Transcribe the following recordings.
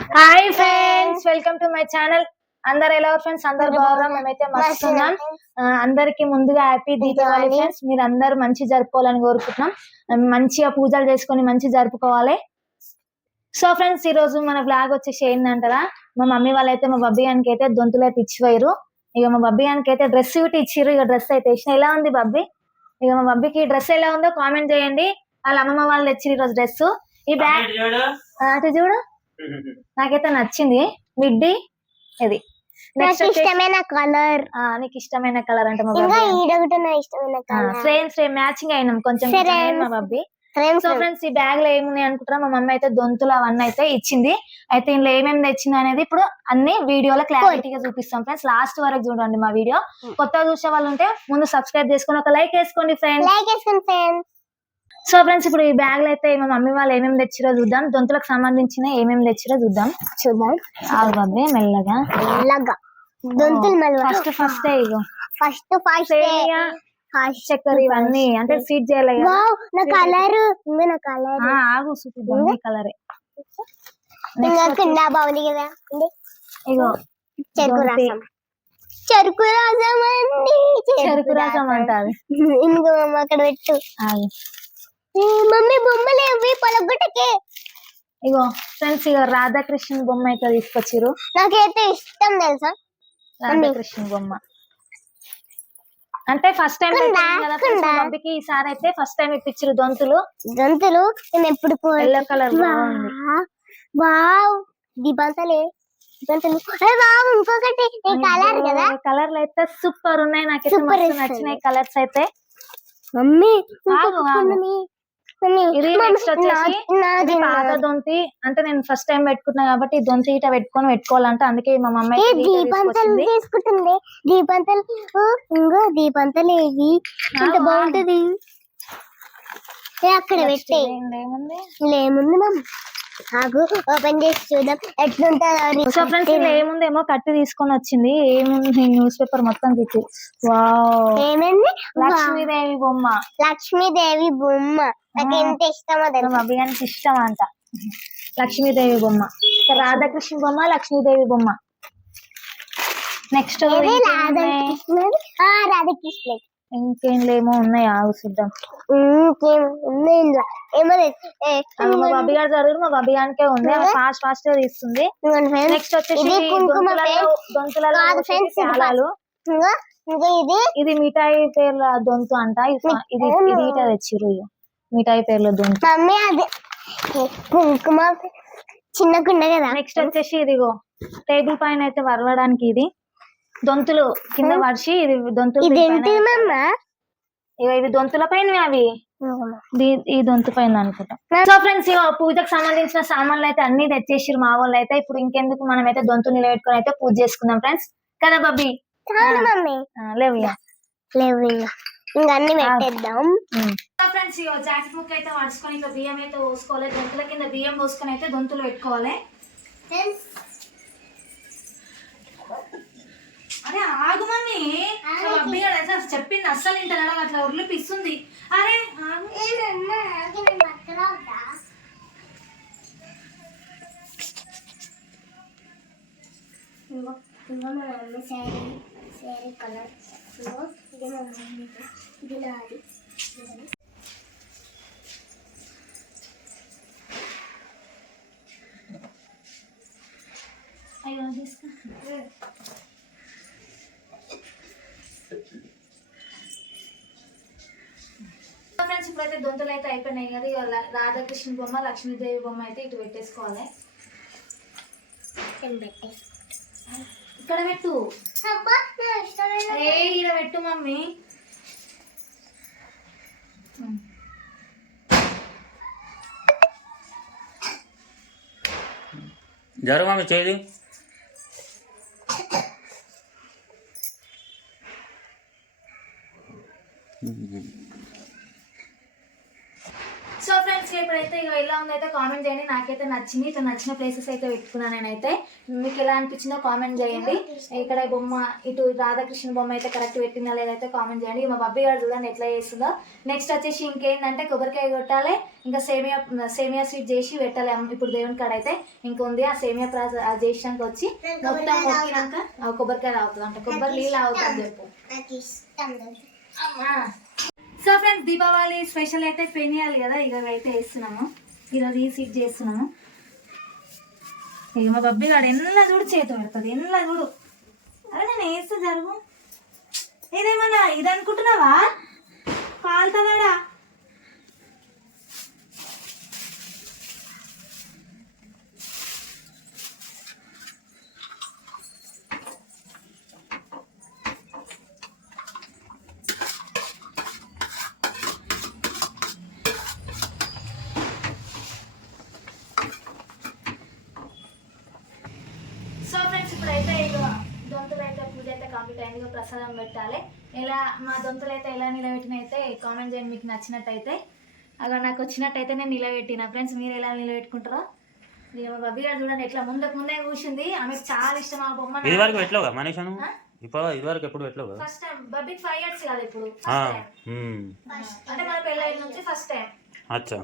Hi friends welcome to my channel. అందరు ఎలా friends? అందరు బాగున్నాం మేమైతే మస్తున్నాం అందరికి ముందుగా హ్యాపీ దీపావళి ఫ్రెండ్స్ మీరు అందరు మంచి జరుపుకోవాలని కోరుకుంటున్నాం. ఆ, మంచిగా పూజలు చేసుకొని మంచి జరుపుకోవాలి. సో ఫ్రెండ్స్ ఈ రోజు మన బ్లాగ్ వచ్చేసి ఏంటంటారా మా మమ్మీ వాళ్ళైతే మా బబ్బీ గానికి అయితే దొంతులు అయితే ఇచ్చిపోయారు ఇక మా బబ్బీ గానికి అయితే డ్రెస్ ఇటు ఇచ్చిర్రు. ఇక డ్రెస్ అయితే ఇచ్చిన ఎలా ఉంది బబ్బీ? ఇక మా బబ్బీకి డ్రెస్ ఎలా ఉందో కామెంట్ చేయండి. వాళ్ళ అమ్మమ్మ వాళ్ళు తెచ్చిర్రు ఈ రోజు డ్రెస్ ఈ బ్యాగ్ అటు చూడు. నాకైతే నచ్చింది. మిడ్డీ ఇది నెక్స్ట్ నాకు ఇష్టమైన కలర్. నీకు ఇష్టమైన కలర్ అంటే మా ఇంకా నా ఇష్టమైన కలర్. సేమ్ సేమ్ మ్యాచింగ్ అయినాం కొంచెం మా బాబీ ఫ్రెండ్స్ సో ఫ్రెండ్స్ ఈ బ్యాగ్లో ఏమున్నాయి అనుకుంటారా మా మమ్మీ అయితే దొంతులు అవన్నీ అయితే ఇచ్చింది. అయితే ఇందులో ఏమేమి తెచ్చింది అనేది ఇప్పుడు అన్ని వీడియోలో క్లారిటీగా చూపిస్తాం ఫ్రెండ్స్. లాస్ట్ వరకు చూడండి మా వీడియో. కొత్తగా చూసే వాళ్ళు ఉంటే ముందు సబ్స్క్రైబ్ చేసుకొని ఒక లైక్ వేసుకోండి ఫ్రెండ్స్. లైక్ వేసుకోండి ఫ్రెండ్స్. సో ఫ్రెండ్స్ ఇప్పుడు ఈ బ్యాగ్లో అయితే మా మమ్మీ వాళ్ళు ఏమేమి తెచ్చిరో చూద్దాం. దొంతులకు సంబంధించిన ఏమేమి తెచ్చిరో చూద్దాం. చూద్దాం. బాబీ మెల్లగా. మెల్లగా. దొంతులు మళ్ళీ ఫస్ట్ ఫస్ట్ ఇగో. ఫస్ట్ ఫస్ట్ చక్కెర ఇవన్నీ అంటే స్వీట్ చేయాలి కదా. వావ్ నా కలర్ నా కలర్. ఆగు ఈ కలరే. ఇంకా కింద బాగుంది కదా. ఉంది. ఇగో చెరుకు. రసం. చెరుకు రసం అండి చెరుకు రసం అంటారు. ఇంకో అక్కడ పెట్టు. మమ్మీ బొమ్మలు ఇవి పొలగొట్టకే. ఇగో ఫ్రెండ్స్ ఇగో రాధాకృష్ణ బొమ్మ అయితే తీసుకొచ్చిరు నాకైతే ఇష్టం తెలుసా? రాధాకృష్ణ బొమ్మ. అంటే ఫస్ట్ టైం. మబ్బికి ఈసారి అయితే ఫస్ట్ టైం ఇప్పించారు దొంతులు. జంతులు నేను ఎప్పుడు ఎల్లో కలర్ బాగుంది వావ్! దీపాంతలే ఇంకొకటి. ఈ కలర్ కదా? కలర్లు అయితే సూపర్ ఉన్నాయి. మస్తు ఇస్తుంది. నచ్చినాయి కలర్స్ అయితే. మమ్మీ ఇది నెక్స్ట్ వచ్చేసి పాత దొంతి. అంటే నేను ఫస్ట్ టైం పెట్టుకున్నా కాబట్టి ఈ దొంతి ఇట పెట్టుకొని పెట్టుకోవాలంటే. అందుకే మా మమ్మీ దీపాంతలు. తీసుకుంటుంది దీపాంతలు ఇంకో దీపాంతలు ఏవి ఎంత బాగుంటది. అక్కడ పెట్టే ఏముంది? మమ్మీ ఓపెన్ చేసి చూద్దాం. ఎట్లుంటుందో సో ఫ్రెండ్స్ ఇలా ఏముందేమో కట్టి తీసుకొని వచ్చింది. ఏముంది న్యూస్ పేపర్ మొత్తం తిట్టి వావ్. ఏమైంది? లక్ష్మీదేవి బొమ్మ. లక్ష్మీదేవి బొమ్మ. నాకు ఎంత ఇష్టమో తెలుసా? అభియానికి ఇష్టం అంట లక్ష్మీదేవి బొమ్మ. రాధాకృష్ణ బొమ్మ లక్ష్మీదేవి బొమ్మ. నెక్స్ట్ రాధాకృష్ణ రాధాకృష్ణ ఇంకేం లేమో ఉన్నాయి ఆగు చూద్దాం. అవి మా బాబీ గారు చదువు మా బాబీ గారికే ఉంది ఫాస్ట్ ఫాస్ట్గా తీస్తుంది. నెక్స్ట్ వచ్చేసి దొంతులలో- ఇది. ఇది మిఠాయి పేర్ల దొంతు అంట ఇది ఇది ఇట తెచ్చిర్రు. మిఠాయి పేర్ల దొంతు. మమ్మీ అది ఏ, కుంకుమ చిన్న కుండ కదా? నెక్స్ట్ వచ్చేసి ఇదిగో టేబుల్ పైన అయితే వరవడానికి ఇది. దొంతులు కింద వర్షి ఇది దొంతులు ఇవి దొంతుల పైన అవి. ఈ దొంతు పైన అనుకుంటా. సో ఫ్రెండ్స్ ఇగో పూజకు సంబంధించిన సామాన్లు అయితే అన్ని తెచ్చేసిరు మా వాళ్ళు అయితే ఇప్పుడు ఇంకెందుకు మనం అయితే దొంతు నిలబెట్టుకొని అయితే పూజ చేసుకుందాం ఫ్రెండ్స్. కదా బబ్బీ? లేవు ఇక లేవు ఇంకా ఇంకా అన్ని పెట్టేద్దాం. ఫ్రెండ్స్ ఇగో జాకెట్ ముక్క అయితే వడుచుకొని ఇట్లా బియ్యం అయితే పోసుకోవాలి. దొంతుల కింద బియ్యం పోసుకొని అయితే దొంతులు పెట్టుకోవాలి. అరే ఆగు మమ్మీ. అసలు చెప్పింది అస్సలు ఇంటలేడు అట్లా ఉర్లిపిస్తుంది. అరే మా మమ్మీ శారీ. శారీ కలర్. ఇది మా మమ్మీ. ఇది నాది అయ్యో తీసుకో ఫ్రెండ్స్ ఇప్పుడైతే దొంతులు అయితే అయిపోయినాయి కదా ఇక రాధాకృష్ణ బొమ్మ లక్ష్మీదేవి బొమ్మ అయితే ఇటు పెట్టేసుకోవాలి. పెట్టే. ఇక్కడ పెట్టు. ఏ ఈడ పెట్టు మమ్మీ. జరు మమ్మీ చేది ఇప్పుడైతే అయితే ఇక ఎలా ఉందైతే కామెంట్ చేయండి. నాకైతే నచ్చింది. ఇట్లా నచ్చిన ప్లేసెస్ అయితే పెట్టుకున్నాను నేనైతే. మీకు ఎలా అనిపించిందో కామెంట్ చేయండి. ఇక్కడ బొమ్మ ఇటు రాధాకృష్ణ బొమ్మ అయితే కరెక్ట్ పెట్టిందా లేదైతే కామెంట్ చేయండి. మా బబ్బీ గారు చూడండి ఎట్లా చేస్తుందో. నెక్స్ట్ వచ్చేసి ఇంకేంటంటే కొబ్బరికాయ కొట్టాలి. ఇంకా సేమియా సేమియా స్వీట్ చేసి పెట్టాలి. ఇప్పుడు దేవుని కాడ అయితే ఇంకా ఉంది. ఆ సేమియా ప్రాసెస్ అది చేసినాక వచ్చి మొత్తం మొక్కినాక ఆ కొబ్బరికాయ తాగుతుంది అంటే కొబ్బరి నీళ్ళు అవుతుంది చెప్పు. సో ఫ్రెండ్స్ దీపావళి స్పెషల్ అయితే పెనియాలి కదా. ఇక అయితే వేస్తున్నాము. ఈరోజు ఈ చేస్తున్నాము. ఇక మా బబ్బీ గాడు ఎన్నో చూడు చేతి పెడుతుంది. ఎన్నో చూడు. అరే నేను వేస్తే జరుగు. ఇదేమన్నా ఇది అనుకుంటున్నావా? కాలుతుందాడా సో ఫ్రెండ్స్ ఇప్పుడైతే ఇక దొంతులు అయితే పూజ అయితే కంప్లీట్ అయింది ప్రసాదం పెట్టాలి. ఎలా మా దొంతులు అయితే ఎలా నిలబెట్టిన అయితే కామెంట్ చేయండి మీకు నచ్చినట్టయితే. అలా నాకు వచ్చినట్టయితే నేను నిలబెట్టిన. ఫ్రెండ్స్ మీరు ఎలా నిలబెట్టుకుంటారో? బబ్బీ గారు చూడండి ఎట్లా ముందుకు ముందే కూర్చుంది. ఆమెకు చాలా ఇష్టం ఆ బొమ్మ ఇది వరకు పెట్టలేవుగా మనీషను? ఇప్పుడు ఇది వరకు ఎప్పుడు పెట్టలేవుగా ఫస్ట్ టైం. బబ్బీకి ఫైవ్ ఇయర్స్ కాదు ఇప్పుడు. అంటే మన పెళ్ళైన నుంచి ఫస్ట్ టైం. అచ్చా.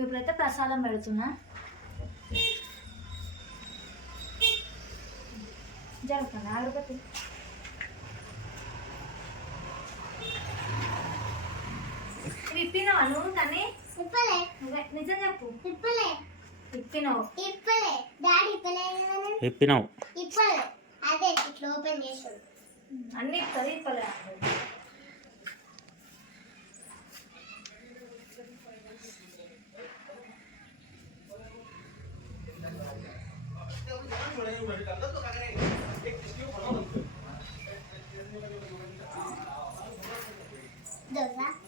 ఇప్పుడైతే ప్రసాదం పెడుతున్నా. జరుగుతుంది ఆడపతి విప్పినావా నువ్వు కానీ ఇప్పలే. నువ్వే నిజం చెప్పు. ఇప్పలే. విప్పినావు ఇప్పలే. డాడీ ఇప్పలే కదా చెప్పినావు ఇప్పలే. అదే ఇట్లా ఓపెన్ చేసాడు అన్ని ఇస్తుంది ఇప్పలే దొర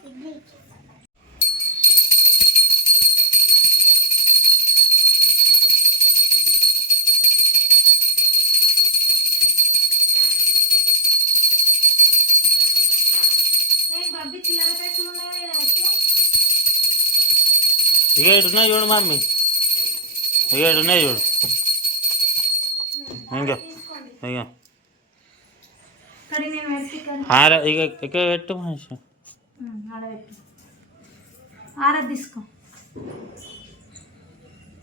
ఇడ్లీ నేను బబ్బి చిల్లర ఖర్చులు ఉన్నాయా లేదా వచ్చి ఇక ఇటు ఉన్నాయి చూడు మమ్మీ ఇక ఇటు ఉన్నాయి చూడు ఇంకా ఇక ఆర ఇక ఇక పెట్టు ఆడబెట్టు ఆరతి తీసుకో.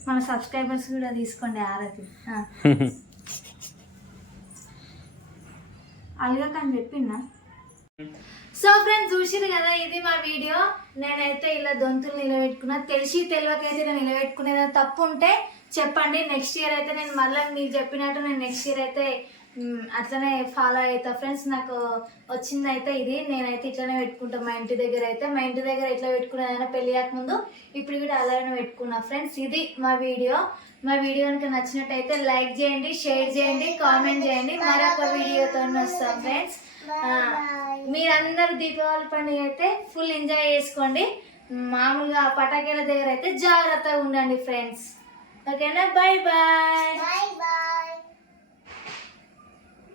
మన సబ్స్క్రైబర్స్ కూడా తీసుకోండి ఆరతి ఆ. అలగకని చెప్పిందా? సో ఫ్రెండ్స్ చూసిరు కదా ఇది మా వీడియో. నేనైతే ఇలా దొంతులు నిలబెట్టుకున్నా. తెలిసి తెలియకైతే నేను నిలబెట్టుకునేది తప్పు ఉంటే చెప్పండి నెక్స్ట్ ఇయర్ అయితే నేను మళ్ళీ మీరు చెప్పినట్టు నేను నెక్స్ట్ ఇయర్ అయితే అట్లనే ఫాలో అవుతా. ఫ్రెండ్స్ నాకు వచ్చింది అయితే ఇది. నేనైతే ఇట్లనే పెట్టుకుంటా. మా ఇంటి దగ్గర అయితే మా ఇంటి దగ్గర ఎట్లా పెట్టుకునేదైనా పెళ్ళి ముందు ఇప్పుడు కూడా అలానే పెట్టుకున్నా. ఫ్రెండ్స్ ఇది మా వీడియో మా వీడియో కనుక నచ్చినట్టయితే లైక్ చేయండి షేర్ చేయండి కామెంట్ చేయండి. మరొక వీడియోతో వస్తాం ఫ్రెండ్స్ మీరందరూ దీపావళి పండుగ అయితే ఫుల్ ఎంజాయ్ చేసుకోండి. మామూలుగా పటాకీల దగ్గర అయితే జాగ్రత్తగా ఉండండి friends Okay, na bye bye. Bye bye.